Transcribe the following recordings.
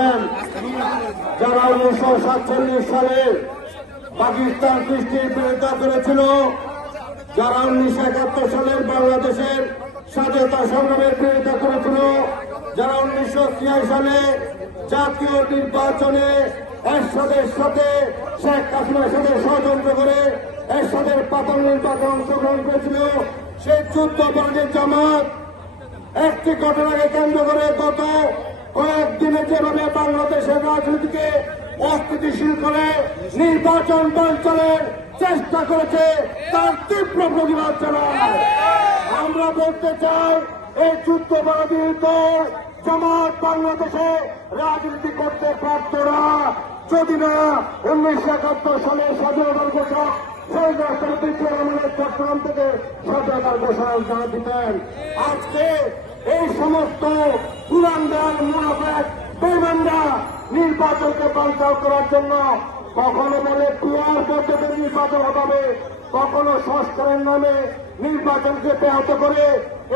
করেছেন, যারা 1947 সালে পাকিস্তান সৃষ্টির বিরোধিতা করেছিল, যারা 1971 সালের বাংলাদেশের স্বাধীনতা সংগ্রামের বিরোধিতা করেছিল, যারা 1983 সালে জাতীয় নির্বাচনে এরশাদের সাথে শেখ হাসিনার সাথে ষড়যন্ত্র করে এরশাদের পাতাল নির্বাচন অংশগ্রহণ করেছিল, সেই যুদ্ধপরাধী জামাত একটি ঘটনাকে কেন্দ্র করে গত কয়েকদিনে যেভাবে বাংলাদেশের রাজনীতিকে অস্থিতিশীল করে নির্বাচন বানচালের চেষ্টা করেছে, তার তীব্র প্রতিবাদ জানায়। আমরা বলতে চাই, এই যুদ্ধপরাধী দল জামাত বাংলাদেশে রাজনীতি করতে পারত না যদি না 1971 সালে স্বাধীনতার ঘোষণা শহীদ রাষ্ট্রপতি জিয়া রহমানের চট্টগ্রাম থেকে স্বাধীনতার ঘোষণা জানা দিতেন। আজকে এই সমস্ত পুরানদার মুনাফেক বেঈমানরা নির্বাচনকে বানচাল করার জন্য কখনো বলে পিয়ার পদ্ধতিতে নির্বাচন হবে, কখনো সংস্কারের নামে নির্বাচনকে ব্যাহত করে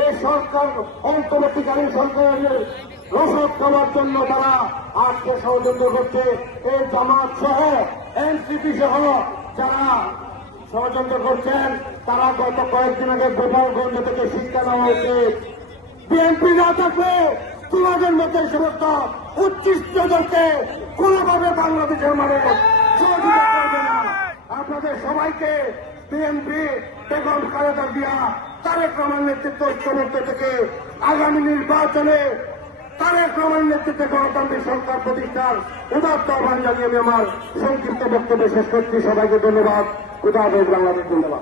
এই সরকার অন্তর্বর্তীকালীন সরকারের রসদ খাওয়ার জন্য তারা আজকে ষড়যন্ত্র করছে। এই জামাত সহ এনসিপি সহ যারা ষড়যন্ত্র করছেন, তারা গত কয়েকদিন আগে গোপালগঞ্জ থেকে শিক্ষা নেওয়া উচিত। বিএনপি না থাকলে তোমাদের মতো সমস্ত উচ্ছিষ্টদেরকে কোনোভাবে বাংলাদেশের মানুষ সহযোগিতা করবে না। আপনাদের সবাইকে বিএনপি বেগম খালেদা জিয়া তারেক রহমানের নেতৃত্ব ঐক্যবদ্ধ থেকে আগামী নির্বাচনে তারেক রহমানের নেতৃত্বে গণতান্ত্রিক সরকার প্রতিষ্ঠার উদাত্ত আহ্বান জানিয়ে আমি আমার সংক্ষিপ্ত বক্তব্য শেষ করছি। সবাইকে ধন্যবাদ। খুদা হাফেজ। বাংলাদেশ জিন্দাবাদ।